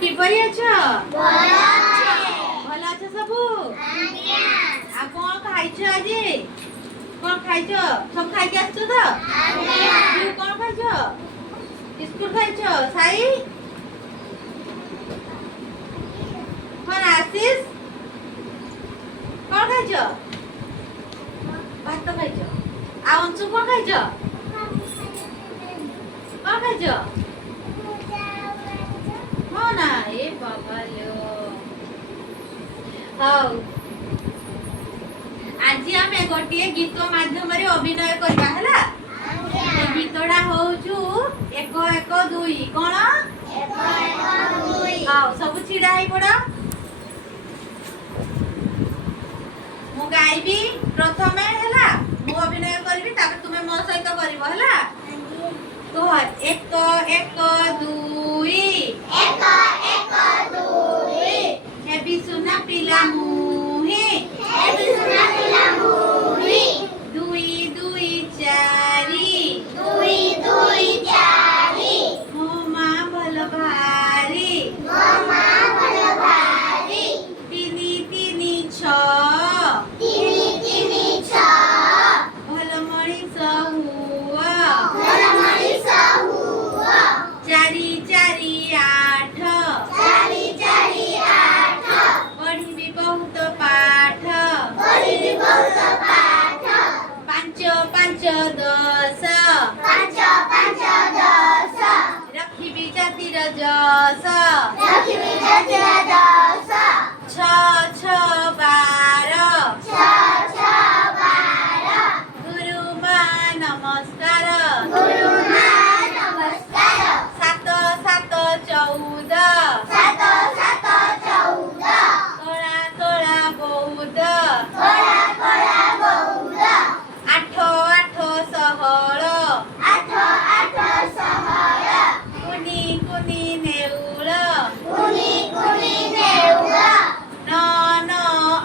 किपरि अछ भल अछ सबु आ कोन खाइछ आजी कोन खाइछ सब खाइ के आछो त तू कोन खाइछ बिस्कुट खाइछ साई कोन आशीष कोन खाइछ भात खाइछ आ अंशु कोन खाइछ कोन खाइछ हो ना ए बाबा लो हाउ आज आमे गोटे गीत माध्यम रे अभिनय करबा हला ए गीतडा होउछु एक एक दुई कोन एक एक दुई हाउ सब छिडा आइ पड़ मु गाइबी प्रथमे हला मु अभिनय करबी तापर तुमे मो सहित करबो हला तो एक एक दुई एक एक दुई हेबी सुना पिला मुही हेबी सुना पिला मुही दुई दुई चारी दुई दुई चारी मो मां भल भारी मो मां भल भारी तिनी तिनी छ तिनी तिनी छ भल मणिष हुआ भल मणिष हुआ चारी चारी आठ चारी चारी आठ पढ़िबी बहुत पाठ पढ़िबी बहुत पाठ पांच पांच दस पांच पांच दस रखिबी जातिर जस रखिबी जातिर जस छ छ बार छ छ बार गुरु मां नमस्कार गुरु मां नमस्कार सात सात चौदह सात सात चौदह कला कला बौद्ध कला कला बौद्ध आठ आठ सहल आठ आठ सहल कुनी कुनी नेउल कुनी कुनी नेउल न न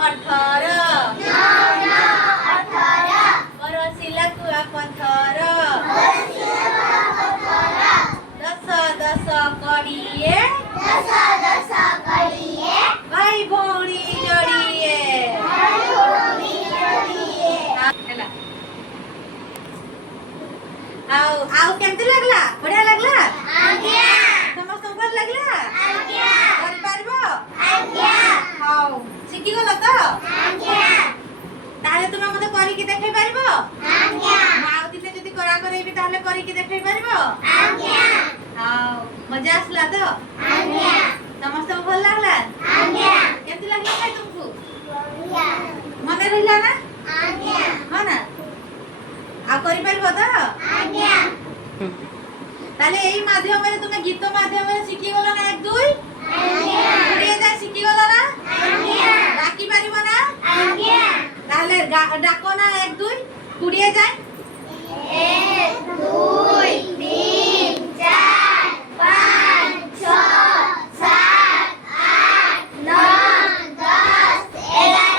अठर न न अठर परसिला कुआ पत्थर परसिला कुआ पत्थर दस दस कड़िए दस दस कड़िए भाई भौणी जड़िए भाई भौणी जड़िए हैला आउ केमती लागला बढ़िया लागला आज्ञा समस्त भल लागला आज्ञा कर पारबो आज्ञा हाउ सिखि गलो तो आज्ञा ताले तुम मते करी के देखाई पारबो आज्ञा आउ दिने जदी करा करैबी ताले करी के देखाई पारबो आज्ञा हाउ मजा आसला तो आज्ञा समस्त भल लागला आज्ञा केमती लागला भाई तुमको बढ़िया मने रहिला ना आज्ञा हो ना आ करि पारबो तो आज्ञा ताले एई माध्यम रे तुमे गीत माध्यम रे सिखि गलो ना एक दुई आज्ञा पुरे जा सिखि गलो ना आज्ञा डाकी पारिबो ना आज्ञा ताले डाको ना एक दुई पुरे जाय 1 2 3 4 5 6 7 8 9 10 11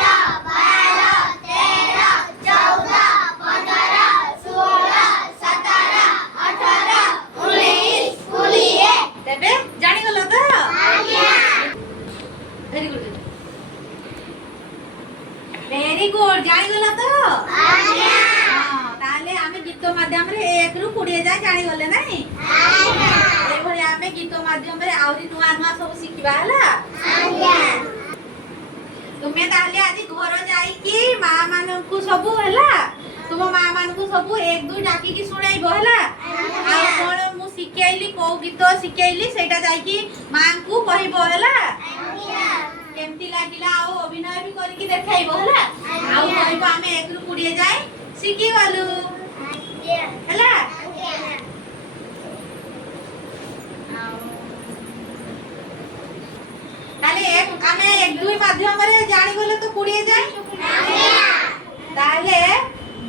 12 13 14 15 16 17 18 19 20 तेबे जानि गलो तो आज्ञा वेरी गुड जानि गलो तो आज्ञा हां ताले आमे गीत माध्यम रे 1 रु 20 जाय जानि गले नाही आज्ञा ए भली आमे गीत माध्यम रे आउरी नुआ नुआ सब सिखिबा हला आज्ञा तुमे ताले आजि घर जाई की मां मानन को सब हला तुम मां मान को सब 1 2 डाकी की सुनाइबो हला आ कोन मु सिखाइली को गीत सिखाइली सेटा जाई की मां को कहिबो हला आज्ञा केमती लागिला आ अभिनय भी करी की देखाइबो हला आ कहिबो आमे 1 रु 20 जाय सिखि गलु आज्ञा हला आज्ञा ताले एक आमे 1 2 माध्यम रे जानि गले तो 20 जाय आज्ञा ताले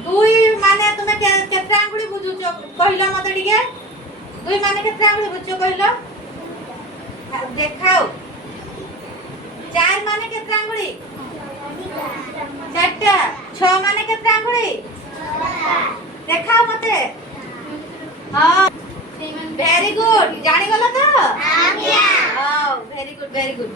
दुई माने तुमे केत्रा आंगुडी बुझुचो कहिला मते डिगे दुई माने केत्रा आंगुडी बुझुचो कहिलो देखाओ चार माने केत्रा आंगुडी चारटा छ माने केत्रा आंगुडी देखाओ मते हां वेरी गुड जानि गलो तो आज्ञा वाओ वेरी गुड